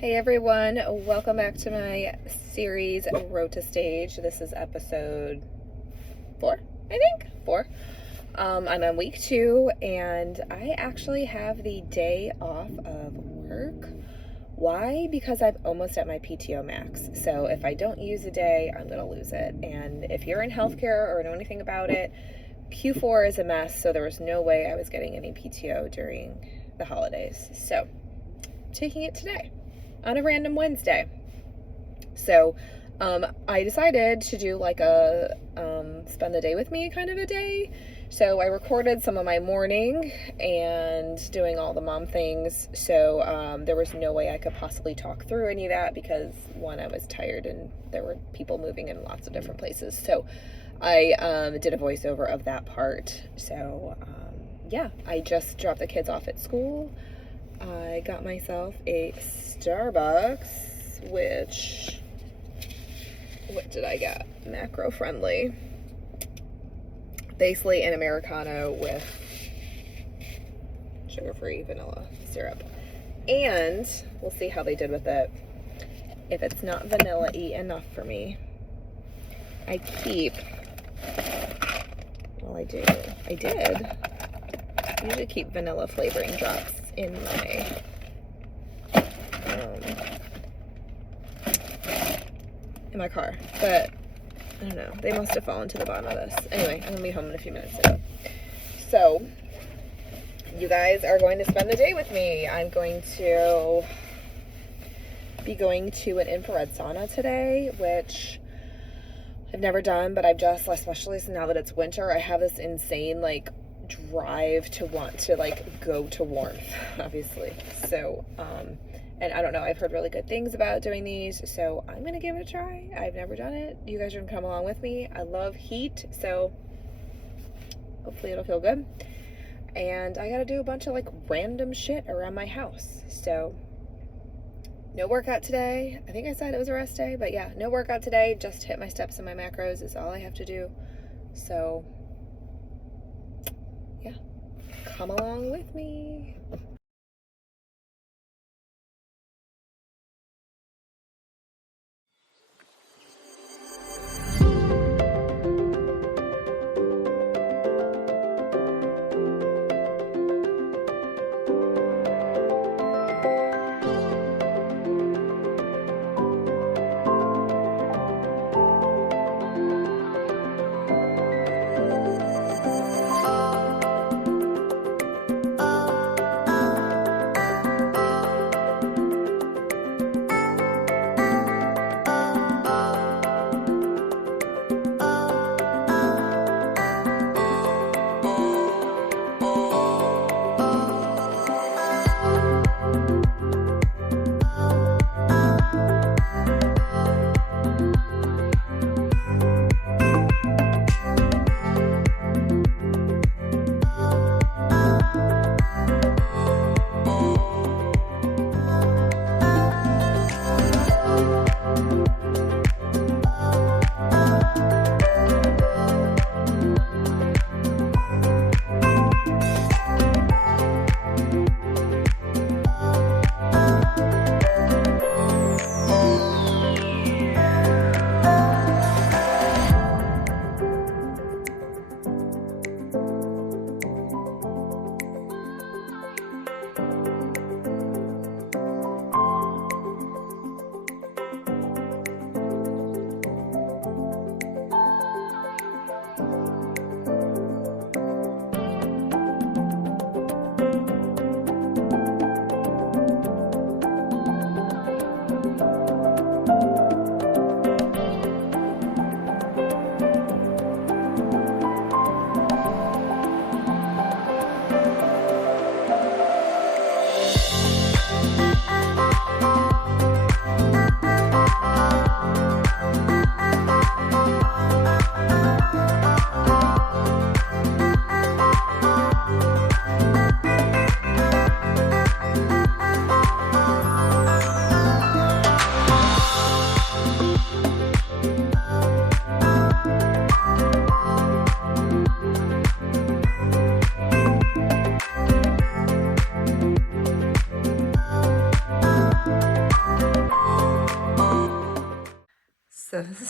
Hey everyone, welcome back to my series Road to Stage. This is episode 4, I think. 4. I'm on week 2 and I actually have the day off of work. Why? Because I'm almost at my PTO max. So if I don't use a day, I'm going to lose it. And if you're in healthcare or know anything about it, Q4 is a mess, so there was no way I was getting any PTO during the holidays. So, taking it today on a random Wednesday. So I decided to do like a spend the day with me kind of a day. So I recorded some of my morning and doing all the mom things. So there was no way I could possibly talk through any of that because one, I was tired and there were people moving in lots of different places. So I did a voiceover of that part. So yeah, I just dropped the kids off at school. I got myself a Starbucks, which, what did I get? Macro friendly. Basically an Americano with sugar-free vanilla syrup. And we'll see how they did with it. If it's not vanilla-y enough for me, I keep, well I usually keep vanilla flavoring drops in my car, but I don't know, they must have fallen to the bottom of this. Anyway, I'm gonna be home in a few minutes today. So you guys are going to spend the day with me. I'm going to be going to an infrared sauna today, which I've never done, but I've just, especially now that it's winter, I have this insane drive to want to go to warmth, obviously. So and I don't know, I've heard really good things about doing these, so I'm gonna give it a try. I've never done it. You guys are gonna come along with me. I love heat, so hopefully it'll feel good. And I gotta do a bunch of random shit around my house. So no workout today. I think I said it was a rest day, but yeah, no workout today. Just hit my steps and my macros is all I have to do. So yeah, come along with me.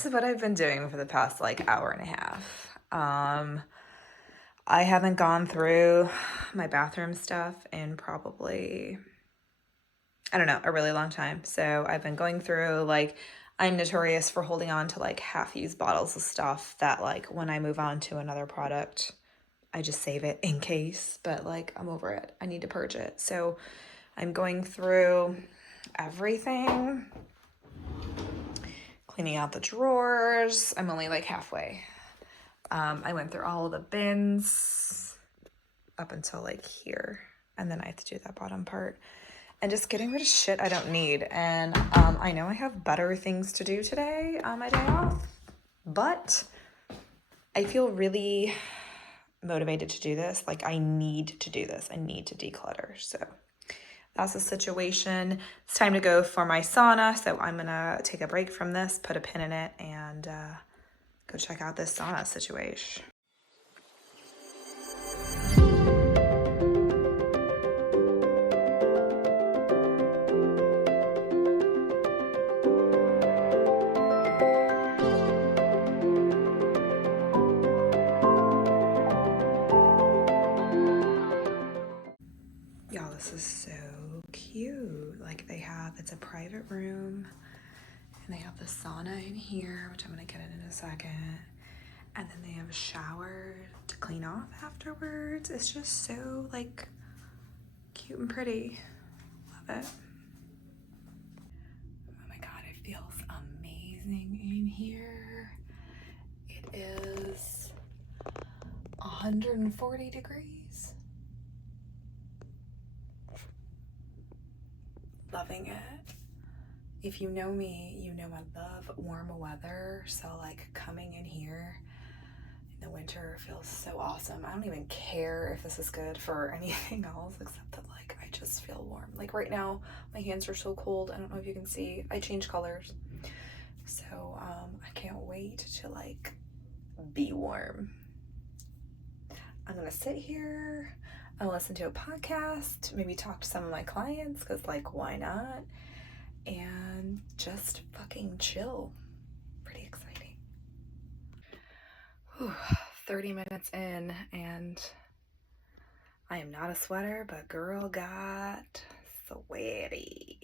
this is what I've been doing for the past like hour and a half. I haven't gone through my bathroom stuff in probably, I don't know, a really long time. So I've been going through, like, I'm notorious for holding on to like half-used bottles of stuff that like when I move on to another product, I just save it in case, but like I'm over it. I need to purge it. So I'm going through everything, cleaning out the drawers. I'm only like halfway. I went through all of the bins up until like here, and then I have to do that bottom part and just getting rid of shit I don't need. And I know I have better things to do today on my day off, but I feel really motivated to do this. Like I need to do this. I need to declutter. So that's the situation. It's time to go for my sauna. So I'm gonna take a break from this, put a pin in it, and go check out this sauna situation. Y'all, this is so cute. Like it's a private room, and they have the sauna in here, which I'm gonna get in a second. And then they have a shower to clean off afterwards. It's just so like cute and pretty. Love it. Oh my God, it feels amazing in here. It is 140 degrees. Loving it. If you know me, you know I love warm weather. So like coming in here in the winter feels so awesome. I don't even care if this is good for anything else except that like I just feel warm. Like right now my hands are so cold. I don't know if you can see. I change colors. So I can't wait to like be warm. I'm gonna sit here and listen to a podcast, maybe talk to some of my clients, because like why not? And just fucking chill. Pretty exciting. Whew, 30 minutes in and I am not a sweater, but girl got sweaty.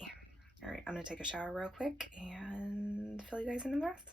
All right, I'm gonna take a shower real quick and fill you guys in the rest.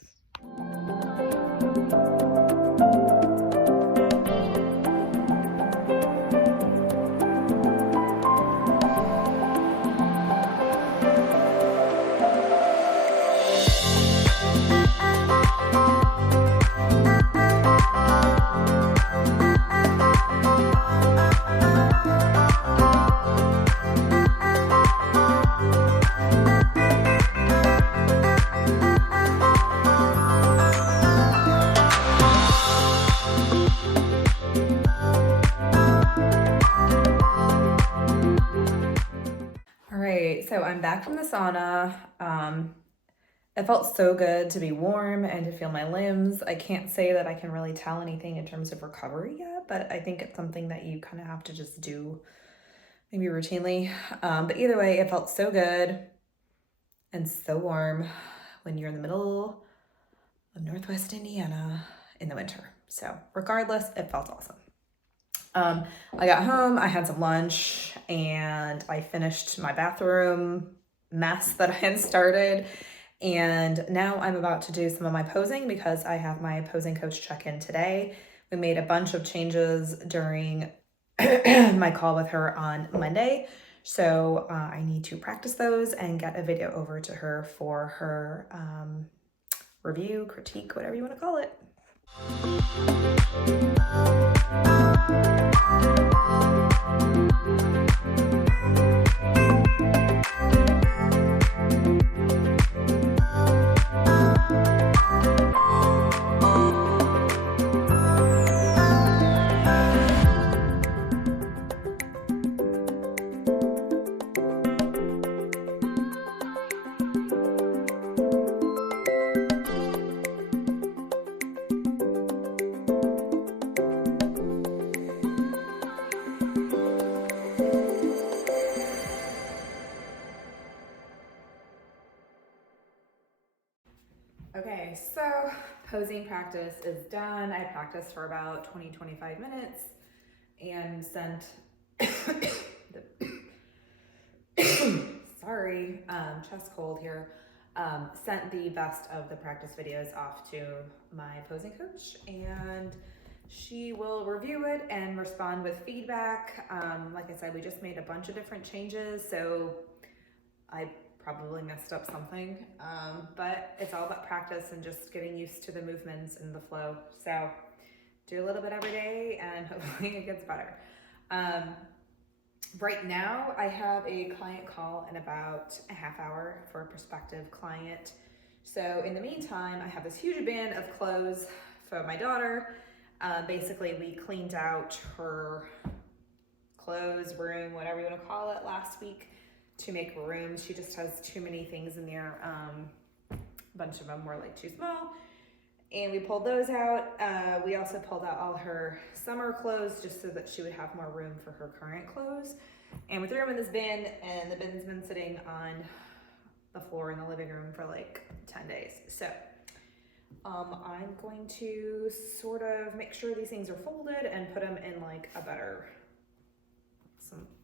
So I'm back from the sauna. It felt so good to be warm and to feel my limbs. I can't say that I can really tell anything in terms of recovery yet, but I think it's something that you kind of have to just do maybe routinely. But either way, it felt so good and so warm when you're in the middle of Northwest Indiana in the winter. So regardless, it felt awesome. I got home, I had some lunch, and I finished my bathroom mess that I had started. And now I'm about to do some of my posing because I have my posing coach check-in today. We made a bunch of changes during my call with her on Monday. So I need to practice those and get a video over to her for her review, critique, whatever you want to call it. Okay, so posing practice is done. I practiced for about 20-25 minutes and sent sorry, chest cold here. Sent the best of the practice videos off to my posing coach, and she will review it and respond with feedback. Like I said, we just made a bunch of different changes, so I probably messed up something, but it's all about practice and just getting used to the movements and the flow. So do a little bit every day and hopefully it gets better. Right now I have a client call in about a half hour for a prospective client. So in the meantime, I have this huge bin of clothes for my daughter. Basically we cleaned out her clothes, room, whatever you want to call it, last week to make room. She just has too many things in there. A bunch of them were like too small, and we pulled those out. We also pulled out all her summer clothes just so that she would have more room for her current clothes. And we threw them in this bin, and the bin's been sitting on the floor in the living room for like 10 days. So I'm going to sort of make sure these things are folded and put them in like a better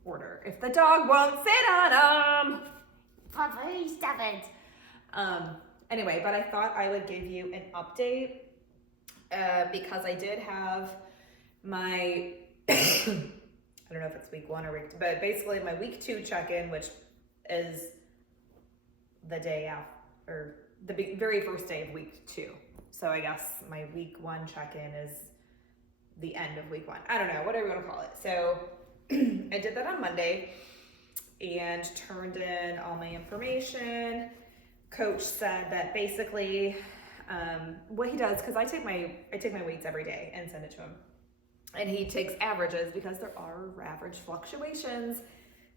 order. If the dog won't sit on them, probably stubborn. Anyway, but I thought I would give you an update because I did have my I don't know if it's week 1 or week 2, but basically my week 2 check-in, which is the day after, or the very first day of week 2. So I guess my week 1 check-in is the end of week 1. I don't know, whatever you want to call it. So I did that on Monday and turned in all my information. Coach said that basically what he does, because I take my weights every day and send it to him, and he takes averages because there are average fluctuations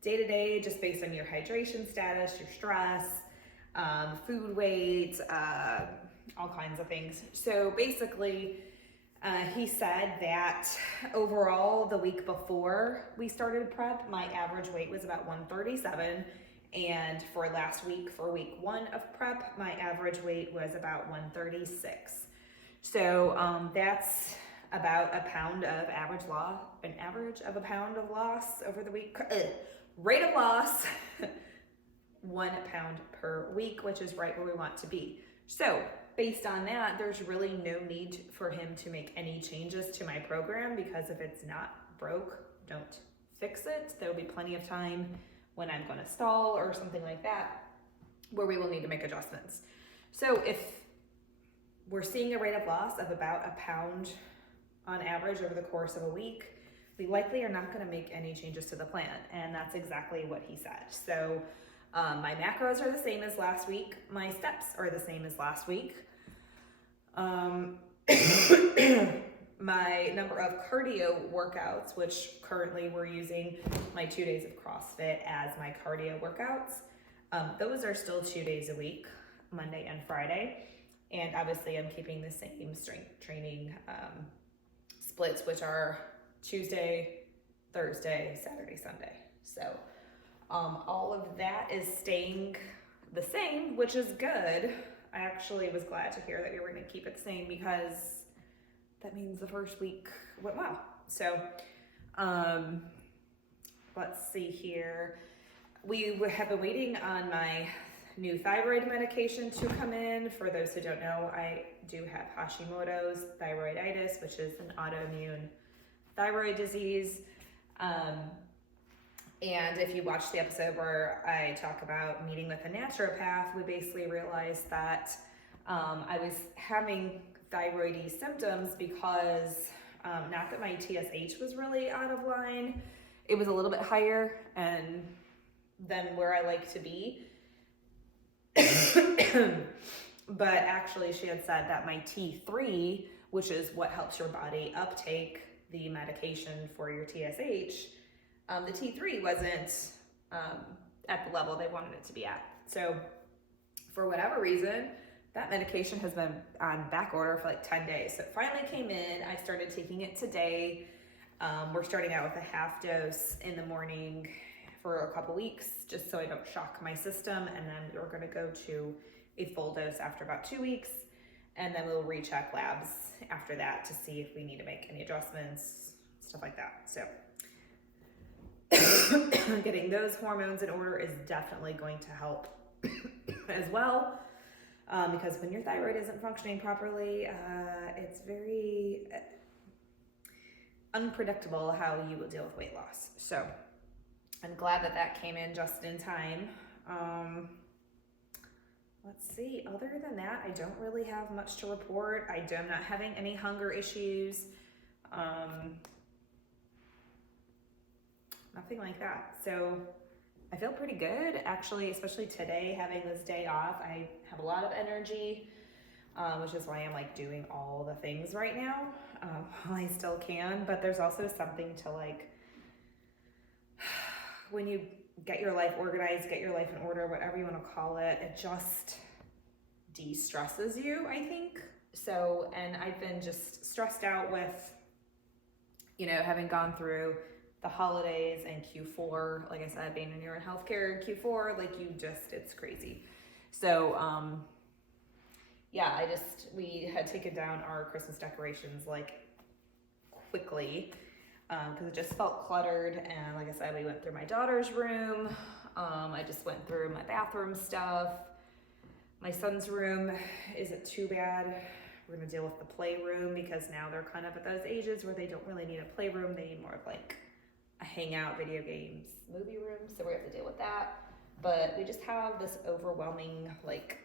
day to day just based on your hydration status, your stress, food weight, all kinds of things. So basically he said that overall the week before we started prep, my average weight was about 137. And for last week, for week 1 of prep, my average weight was about 136. So that's about a pound of an average of a pound of loss over the week. Rate of loss, 1 pound per week, which is right where we want to be. So based on that, there's really no need for him to make any changes to my program, because if it's not broke, don't fix it. There'll be plenty of time when I'm going to stall or something like that where we will need to make adjustments. So if we're seeing a rate of loss of about a pound on average over the course of a week, we likely are not going to make any changes to the plan, and that's exactly what he said. So my macros are the same as last week. My steps are the same as last week. My number of cardio workouts, which currently we're using my 2 days of CrossFit as my cardio workouts, those are still 2 days a week, Monday and Friday. And obviously I'm keeping the same strength training splits, which are Tuesday, Thursday, Saturday, Sunday. So all of that is staying the same, which is good. I actually was glad to hear that we were going to keep it the same, because that means the first week went well. So let's see here. We have been waiting on my new thyroid medication to come in. For those who don't know, I do have Hashimoto's thyroiditis, which is an autoimmune thyroid disease. And if you watch the episode where I talk about meeting with a naturopath, we basically realized that I was having thyroid symptoms because not that my TSH was really out of line. It was a little bit higher than where I like to be. But actually she had said that my T3, which is what helps your body uptake the medication for your TSH, the T3 wasn't at the level they wanted it to be at. So for whatever reason, that medication has been on back order for like 10 days. So it finally came in. I started taking it today. We're starting out with a half dose in the morning for a couple weeks, just so I don't shock my system. And then we're gonna go to a full dose after about 2 weeks, and then we'll recheck labs after that to see if we need to make any adjustments, stuff like that. So getting those hormones in order is definitely going to help as well, because when your thyroid isn't functioning properly, it's very unpredictable how you will deal with weight loss. So I'm glad that that came in just in time. Let's see, other than that, I don't really have much to report. I'm not having any hunger issues. Nothing like that. So I feel pretty good, actually, especially today, having this day off. I have a lot of energy, which is why I'm like doing all the things right now, while I still can. But there's also something to like, when you get your life organized, get your life in order, whatever you want to call it, it just de-stresses you, I think. So, and I've been just stressed out with, you know, having gone through the holidays and Q4, like I said, being in your healthcare Q4, like it's crazy. So, yeah, we had taken down our Christmas decorations like quickly, because it just felt cluttered. And like I said, we went through my daughter's room. I just went through my bathroom stuff. My son's room isn't too bad. We're gonna deal with the playroom because now they're kind of at those ages where they don't really need a playroom. They need more of like a hangout, video games, movie room. So we have to deal with that. But we just have this overwhelming like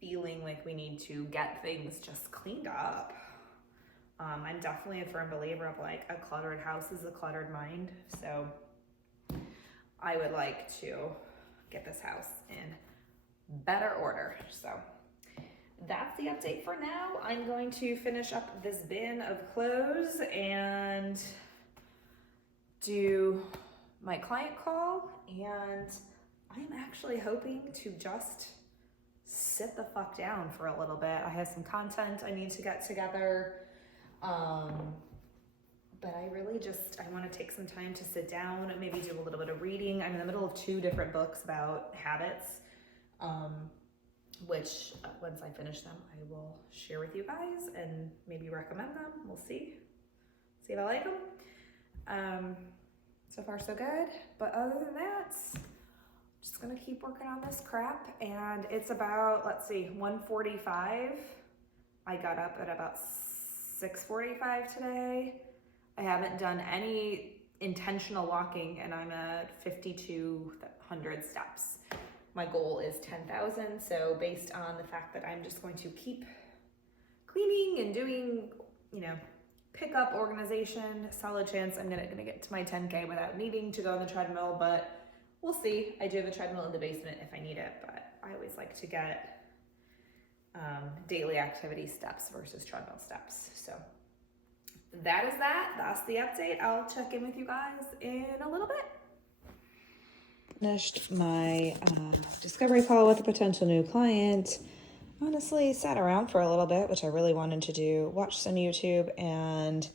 feeling like we need to get things just cleaned up. I'm definitely a firm believer of like a cluttered house is a cluttered mind. So I would like to get this house in better order. So that's the update for now. I'm going to finish up this bin of clothes and do my client call, and I'm actually hoping to just sit the fuck down for a little bit. I have some content I need to get together, but I really I want to take some time to sit down and maybe do a little bit of reading. I'm in the middle of 2 different books about habits, which once I finish them, I will share with you guys and maybe recommend them. We'll see if I like them. So far so good, but other than that, I'm just gonna keep working on this crap. And it's about, let's see, 1:45. I got up at about 6:45 today. I haven't done any intentional walking, and I'm at 5,200 steps. My goal is 10,000, so based on the fact that I'm just going to keep cleaning and doing, you know, pick up organization, solid chance I'm gonna get to my 10K without needing to go on the treadmill, but we'll see. I do have a treadmill in the basement if I need it, but I always like to get daily activity steps versus treadmill steps. So that is that. That's the update. I'll check in with you guys in a little bit. Finished my discovery call with a potential new client. Honestly, sat around for a little bit, which I really wanted to do. Watched some YouTube and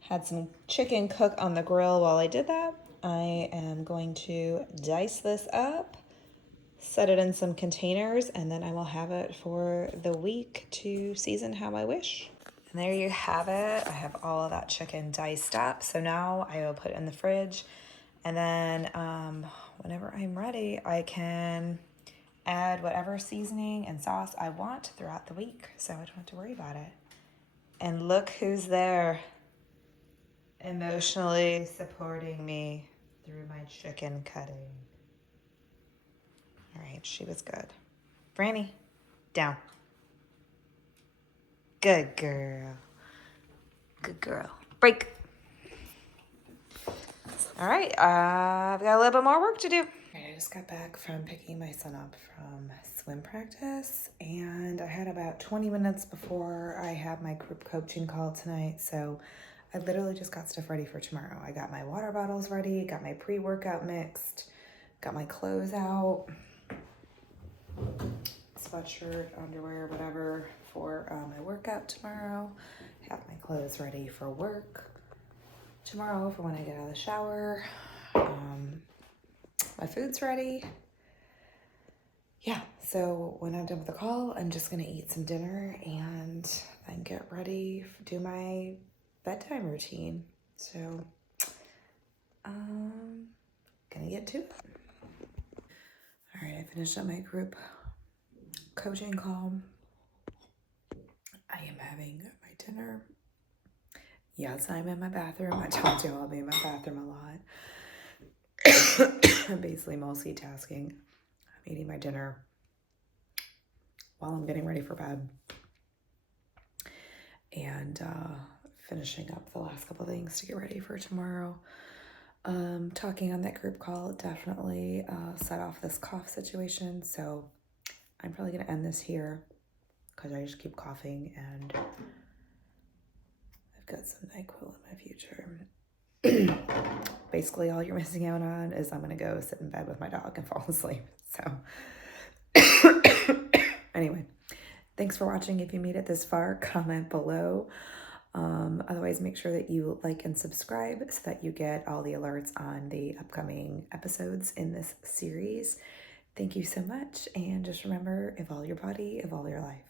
had some chicken cook on the grill while I did that. I am going to dice this up, set it in some containers, and then I will have it for the week to season how I wish. And there you have it. I have all of that chicken diced up. So now I will put it in the fridge, and then whenever I'm ready, I can add whatever seasoning and sauce I want throughout the week, so I don't have to worry about it. And look who's there, emotionally supporting me through my chicken cutting. All right, she was good. Franny, down. Good girl. Good girl. Break. All right, I've got a little bit more work to do. I just got back from picking my son up from swim practice, and I had about 20 minutes before I had my group coaching call tonight, so I literally just got stuff ready for tomorrow. I got my water bottles ready, got my pre-workout mixed, got my clothes out, sweatshirt, underwear, whatever, for my workout tomorrow. Have my clothes ready for work tomorrow for when I get out of the shower. My food's ready. yeah, so when I'm done with the call, I'm just gonna eat some dinner and then get ready, do my bedtime routine. So, gonna get to it. All right, I finished up my group coaching call. I am having my dinner. Yes, I'm in my bathroom. I told you I'll be in my bathroom a lot. I'm basically multitasking. I'm eating my dinner while I'm getting ready for bed. And finishing up the last couple things to get ready for tomorrow. Talking on that group call definitely set off this cough situation. So I'm probably going to end this here because I just keep coughing and I've got some NyQuil in my future. Basically, all you're missing out on is I'm going to go sit in bed with my dog and fall asleep. So anyway, thanks for watching. If you made it this far, comment below. Otherwise, make sure that you like and subscribe so that you get all the alerts on the upcoming episodes in this series. Thank you so much. And just remember, evolve your body, evolve your life.